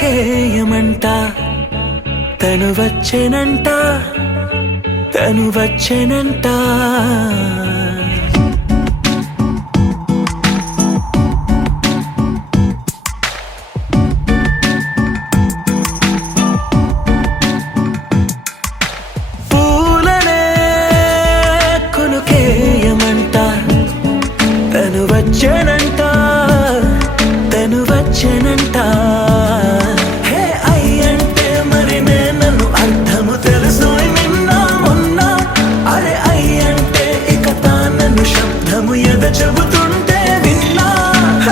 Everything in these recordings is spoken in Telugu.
కొనుకేయమంట తను వచ్చెనంట తను వచ్చెనంట పూలనే కొనుకేయమంట తను వచ్చెనంట తను వచ్చెనంట చెబుతుంటే విన్నా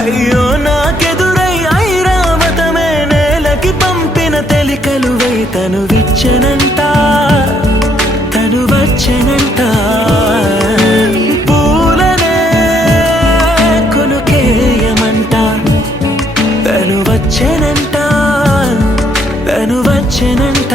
అయ్యో నాకెదురై ఐరావతమే నేలకి పంపిన తెలికలువై తను విచ్చెనంట తను వచ్చెనంట పూలనే కొనుకేయమంట తను వచ్చెనంట తను వచ్చెనంట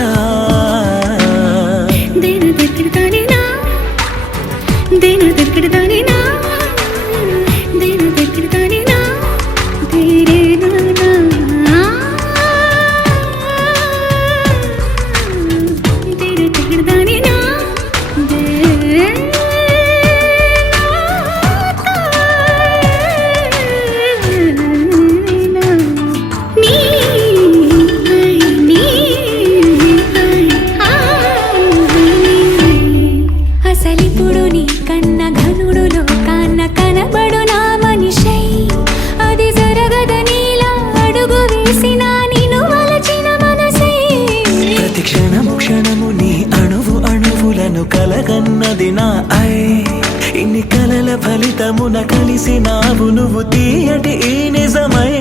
కలగన్నది నా ఐ ఇన్ని కలల ఫలితమున కలిసినావు నువ్వు తీయటి ఈ నిజమై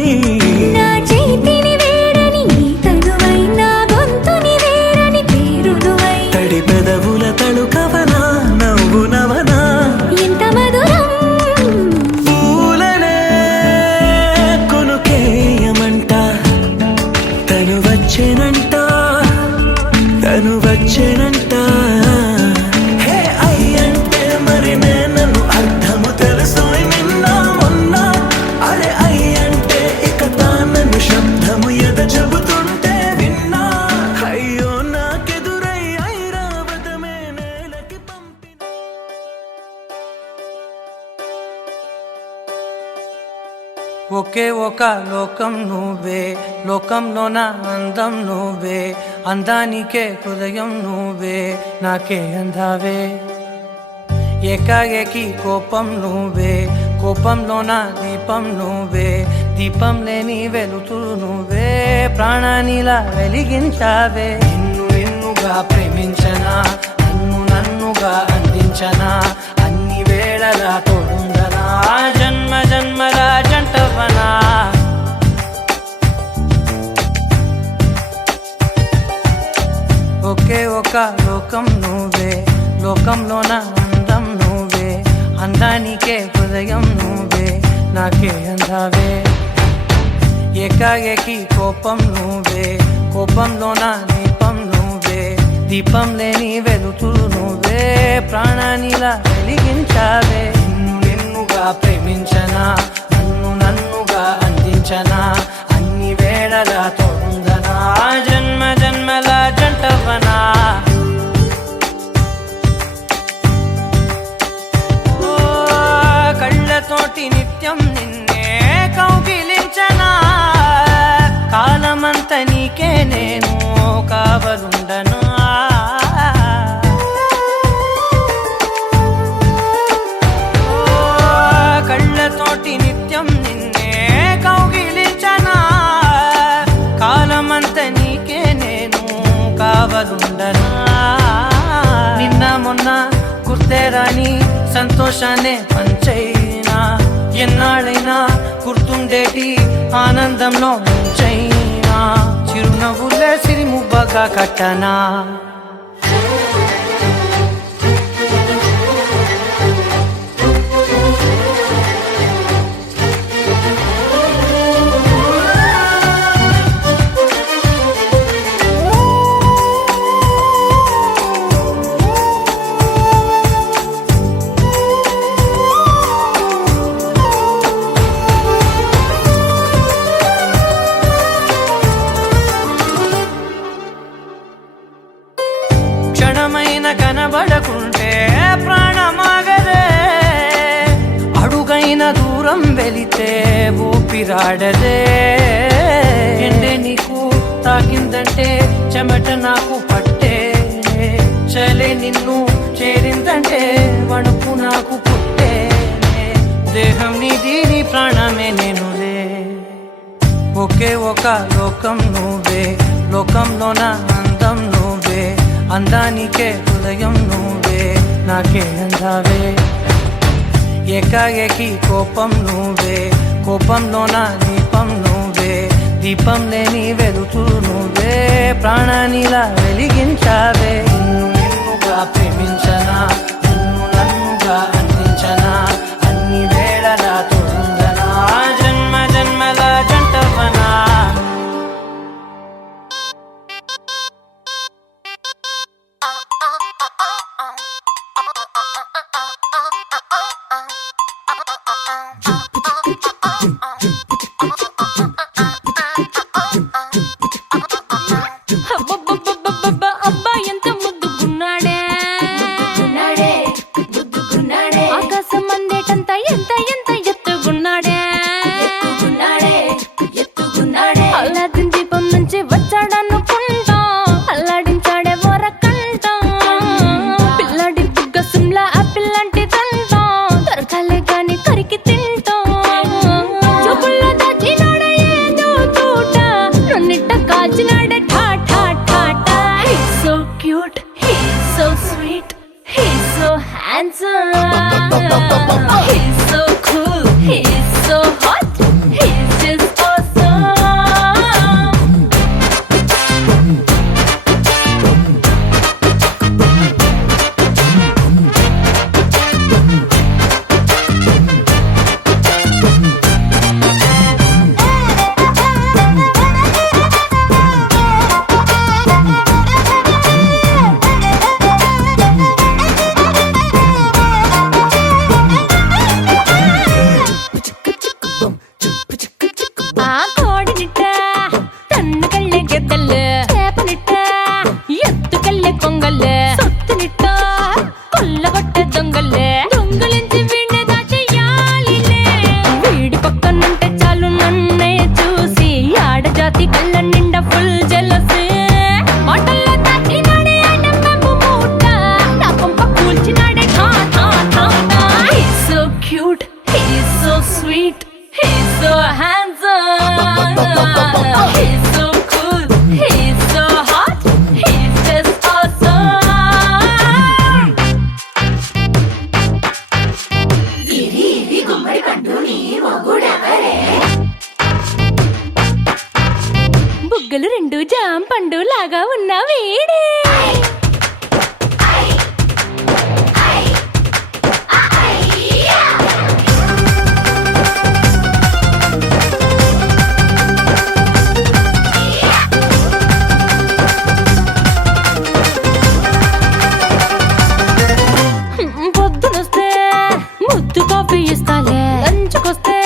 నా చేతిని వేడని తనువై నా గొంతుని వేరని పేరునువై తడి పెదవుల తడుకవనా నవ్వు నవనా ఎంత మధురం పూలనే కొనుకేయమంట తను వచ్చెనంట తను వచ్చెనంట ఒకే ఒక లోకం నువ్వే లోకంలోన అందం నువ్వే అందానికే హృదయం నువ్వే నాకే అందావే ఏకాఏకి కోపం నువ్వే కోపంలోన దీపం నువ్వే దీపం లేని వెలుతురు నువ్వే ప్రాణానిలా వెలిగించావే నిన్ను నిన్నుగా ప్రేమించనా నన్నుగా అందించనా అన్ని వేళలా తోడుందనా జన్మ జన్మల జంటవనా ఒకే ఒక లోకం నువ్వే లోకంలోన అందం నువ్వే అందానికే హృదయం నువ్వే నాకే అందావే ఏకాఏకి కోపం నువ్వే కోపంలోన దీపం నువ్వే దీపం లేని వెలుతురు నువ్వే ప్రాణానిలా వెలిగించావే నిన్నుగా ప్రేమించనా నన్నుగా అందించనా అన్ని వేళలా తోడుందనా జన్మ జన్మల జంటవనా కళ్ళతోటి నిత్యం నిన్నే కౌగిలించనా కాలమంత నీకే నేను కావలుండనా కళ్ళతోటి నిత్యం నిన్నే కౌగిలించనా కాలమంత నీకే నేను కావలుండనా నిన్న మొన్న గుర్తేరాని సంతోషాన్ని పంచైనా ఎన్నాళ్ళైనా గుర్తుండేటి ఆనందంలో ముంచైనా చిరునవ్వులే సిరిముబ్బగా కట్టనా దూరం వెళితే ఊపిరాడదే ఎండే నీకు తాకిందంటే చెమట నాకు పట్టే చలే నిన్ను చేరిందంటే వణుకు నాకు పుట్టే దేహం నీది నీ ప్రాణమే నేనులే ఒకే ఒక లోకం నువ్వే లోకంలోన అందం నువ్వే అందానికే హృదయం నువ్వే నాకే అందావే ఏకాఏకి కోపం నువ్వే కోపంలోన దీపం నువ్వే దీపం లేని వెలుతూ నువ్వే ప్రాణానిలా వెలిగించావే నిన్నుగా ప్రేమించనా నిన్ను నన్నుగా అందించనా అన్ని వేళలా తోడుందనా జన్మ జన్మల జంటవనా అబ్బా ఎంత ముద్దుకున్నాడే ఆకాశం అందేటంత ఎంత ఎంత ఎత్తుకున్నాడే అల్లాదిన్ దీపం నుంచి వచ్చాడనుకుంటా అల్లాడించాడే వరకంట పిల్లాడి బుగ్గ సిమ్లా ఆపిల్ లాంటి దంట దొరకాలే గాని కరికి తింటా చూపుల్లో దాచినాడే ఏదో తోట నన్నిట్ట కాచినాడే ఠా ఠా ఠా ఠా He's so cute, he's so sweet, he's so handsome, he's so cool, he's so hot, he's just awesome. ఆ కోడినిట్ట తన్ను కళ్ళే గెద్దల్లు చేపనిట్ట ఎత్తు కళ్ళే కొంగల్లే సొత్తునిట్ట కొల్లగొట్టే దొంగల్లే దొంగలించి వీణ్ణి దాచేయాలిలే వీడి పక్కనుంటే చాలు నన్నే చూసి ఆడజాతి కళ్ళ నిండా ఫుల్ జెలసీ మాటల్లో దాచినాడే నమ్మకు మూట నా కొంప కూల్చినాడే ఠా ఠా ఠా ఠా He's so cute, he's so sweet, he's so handsome, he's so cool, he's so hot, he's just awesome. బుగ్గలు రెండు జామ పండు లాగా ఉన్న వీడే పొద్దునొస్తే ముద్దు కాఫీ ఇస్తాలే లంచ్కొస్తే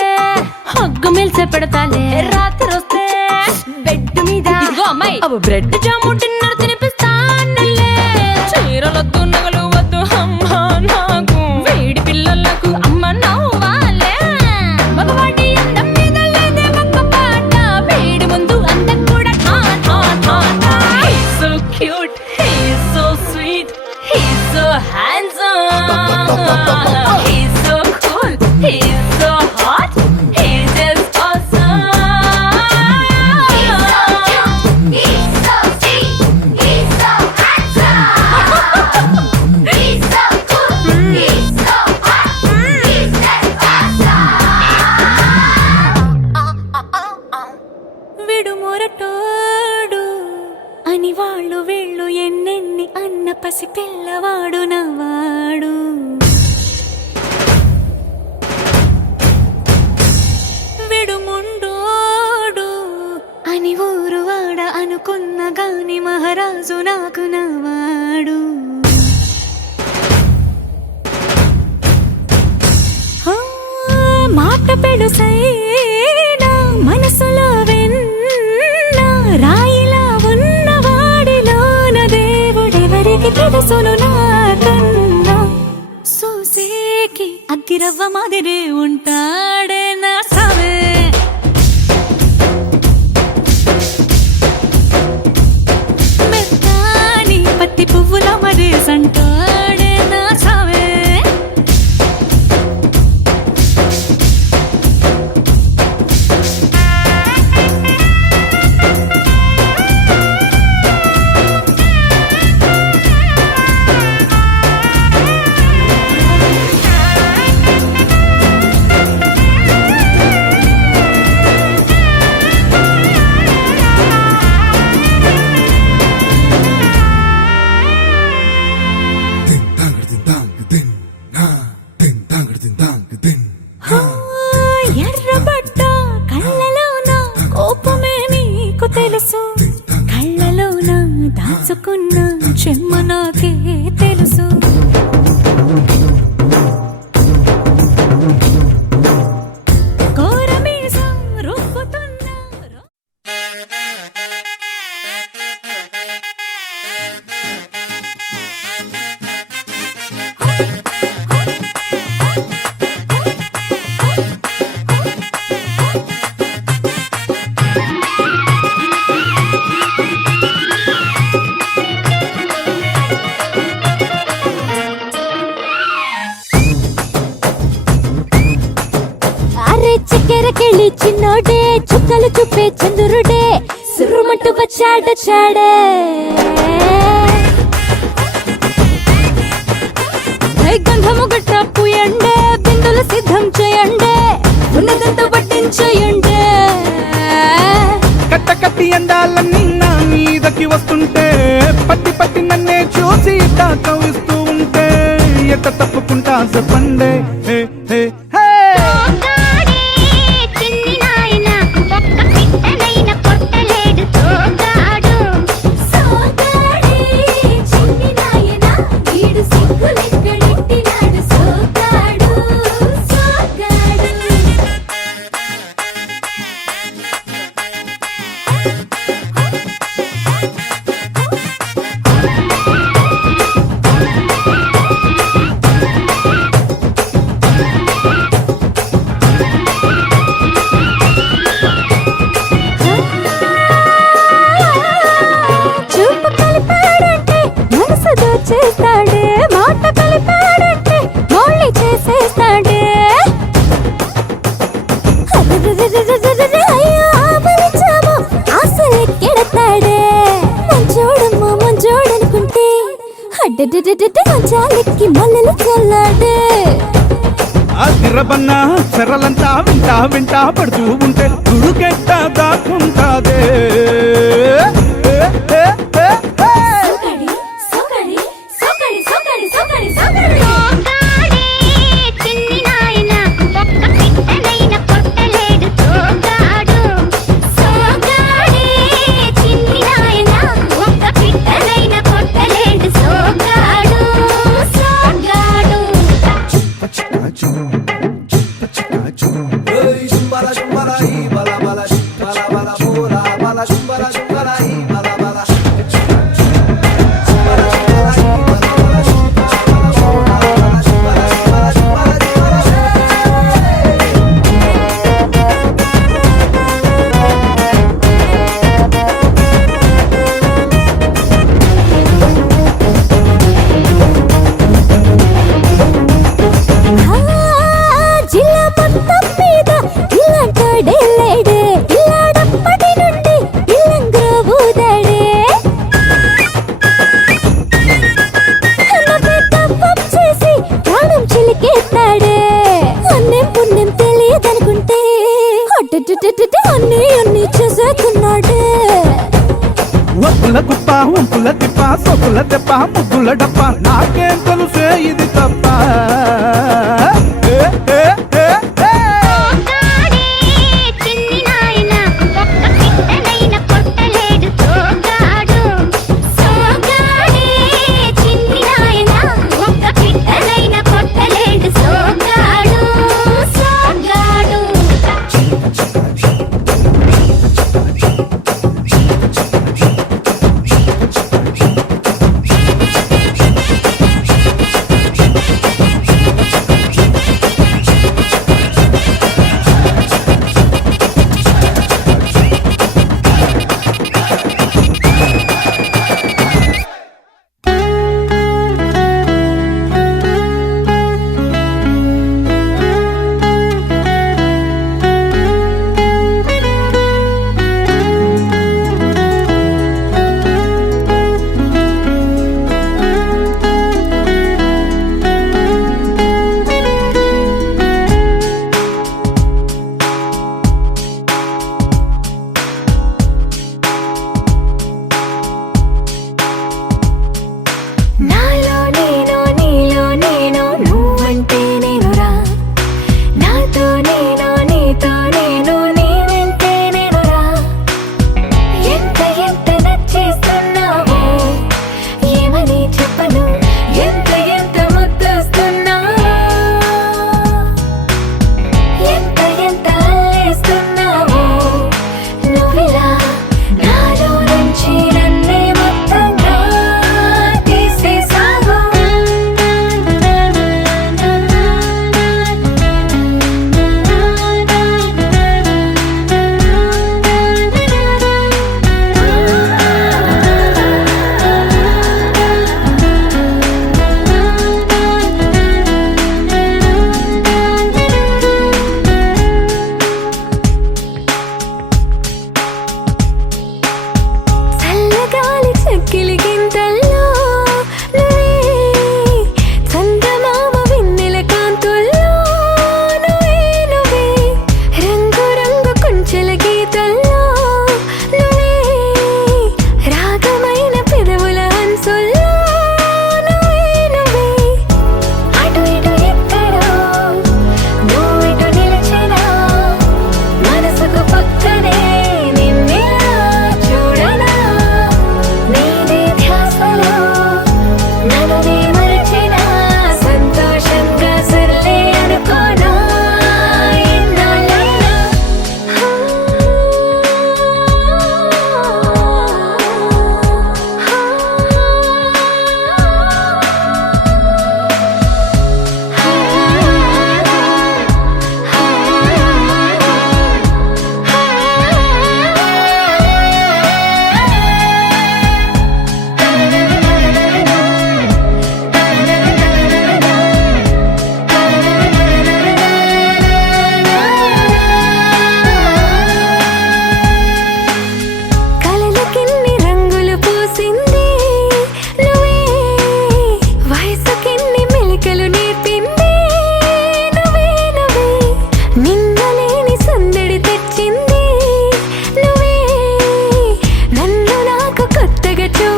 హగ్గు మిల్సే పెడతాలే రాత్రి వస్తే బెడ్ మీద అమ్మాయి అవి బ్రెడ్ జాము డిన్నర్ తినిపిస్తానులే చీరలొద్దు నగలు వద్దు అమ్మా నాకు వేడి పిల్లలకు అమ్మ నవ్వాలే మగవాడి అందం మీద లేదే ఒక్క పాట వేడి ముందు అందం కూడా ఠా ఠా ఠా ఠా He's so cute, he's so sweet, he's so handsome, he's so cool, he's so hot, he's just awesome. He's so sweet, he's so handsome, he's so cool, he's so hot, he's just awesome. విడుమొరటోడు అని వాళ్ళు వీళ్ళు ఎన్నెన్ని అన్న పసి పిల్లవాడు నవ్వాడు విడుముండోడు అని ఊరు వాడ అనుకున్న గాని మహారాజు నాకు నవ్వాడు ఆ, మాట పెడుసైనా మనసులో వెన్న రాయిలా ఉన్నవాడిలోన దేవుడెవరికి తెలుసును నాకన్నా సూసేకి అగ్గిరవ్వ మాదిరే ఉంటాడే నోచుకున్న చెమ్మ నాకే తెలుసు. కోరమీసం రుబ్బుతున్న చక్కెరకెళ్ళి చిన్నోడే చుక్కలు చూపే చంద్రుడే సురుమంటూ వచ్చాడే గంధము గట్ట పూయండే బిందులు సిద్ధం చేయండే ఉన్నదంతా పట్టించేయండే. కట్ట కట్టి ఎండాలన్నీ నా మీదకి వస్తుంటే పట్టి పట్టి నన్నే చూసి కవిస్తూ ఉంటే ఎట్ట తప్పుకుంటా చెప్పండే. హే హే హే చేస్తాడే మాట కలిపాడంటే మళ్ళీ చేసేస్తాడే. అయ్యో ఆపలిచాము ఆశలెక్కెడతాడే మంచోడమ్మా మంచోడనుకుంటే అడ్డెడ్డెడ్డెడ్డె మంచాలెక్కి మల్లెలు చల్లాడే. ఆ తిరబన్నా చెరలంతా వింటా వింటా పడుతూ ఉంటే తుడుకెట్ట దాక్కుంటాదే. ఒప్పుల కుప్ప ఉంపుల తిప్ప సొప్పుల తెప్ప ముగ్గుల డప్ప నాకేం తెలుసే ఇది తప్ప.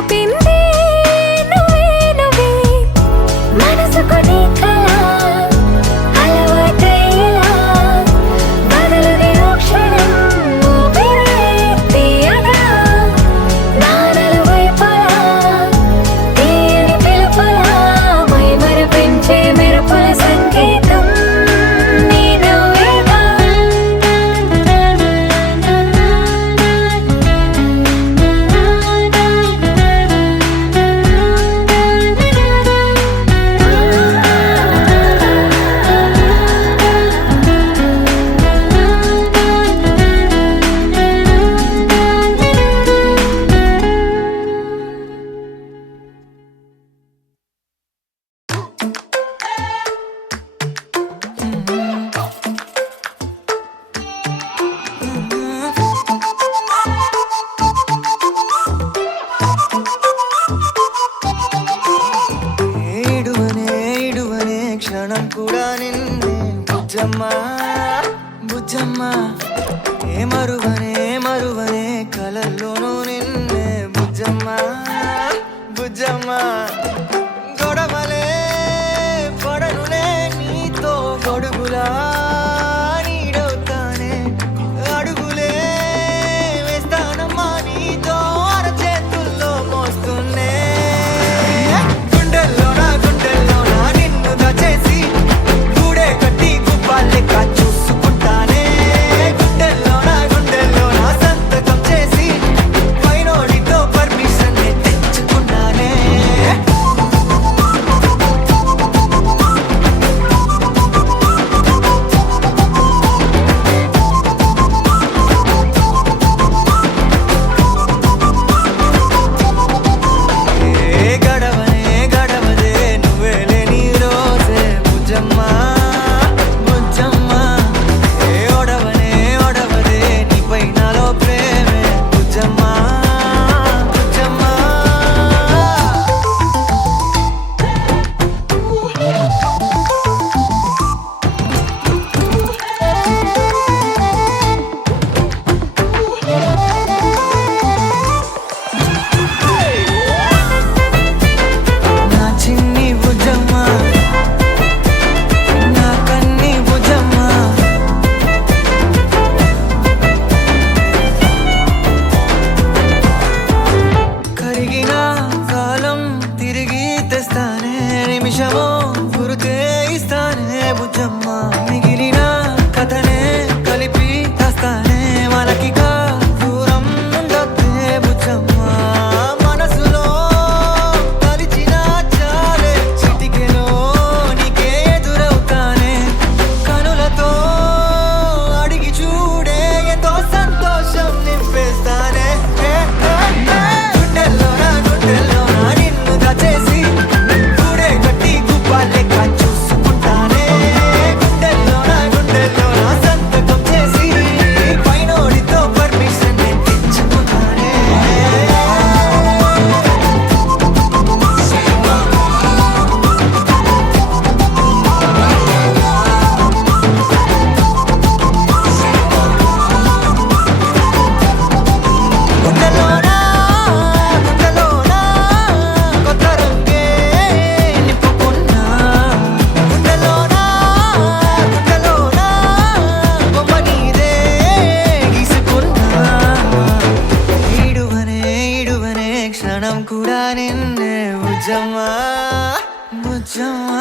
నింపింది నువ్వే నువ్వే మనసుకు నీ కళ అలవాటయ్యేలా బదులుని ఓ క్షణం ఊపిరే తీయగా నానలు వైపలా తీయని పిలుపులా మై మరపించే మెరుపుల సంకేతం నీ నవ్వేగా ఏడువనే క్షణం కూడా నిన్నే బుజ్జమ్మా బుజ్జమ్మా ఏ మరువనే కలల్లోనూ నిన్నే బుజ్జమ్మా బుజ్జమ్మా గొడవలే పడనులే నీతో గొడుగులా నీడవుతానే అడుగులే వేస్తానమ్మా నీతో అరచేతుల్లో మోస్తున్నే గుండెల్లోనా నిన్ను దచేసి గూడే కట్టి గుప్పాలెక్క చూసుకుంటానే గుండెల్లోనా సంతకం చేసి పైనోడితో పర్మిషన్ తెచ్చుకున్నానే గడవదే నువ్వే లేని రోజే బుజ్జమ్మా బుజ్జమ్మా ఏ ఒడవదే నీపై నాలో ప్రేమే బుజ్జమ్మా బుజ్జమ్మా నా చిన్ని బుజ్జమ్మా నా కన్ని బుజ్జమ్మా కరిగిన కాలం తిరిగి తెస్తానే నిమిషమో గురుతే ఇస్తానే బుజ్జమ్మా మిగిలిన కథనే కలిపి తెస్తానే మనకిగా దూరం ఉండొద్దే బుజ్జమ్మా మనసులో కలిచిన చాలే చిటికెలో నీకే ఎదురవుతానే కనులతో అడిగి చూడే ఎంతో సంతోషం నింపేస్తానే గుండెల్లోనా నిన్ను దచేసి గూడే కట్టి గుప్పాలెక్క చూసుకుంటానే గుండెల్లోనా సంతకం చేసి పైనోడితో పర్మిషన్ తెచ్చుకున్నానే గుండెల్లోనా కొత్త రంగే నింపుకున్నా గుండెల్లోనా బొమ్మ నీదే గీసుకున్నా ఈడువనే క్షణం కూడా నిన్నే బుజ్జమ్మా బుజ్జమ్మా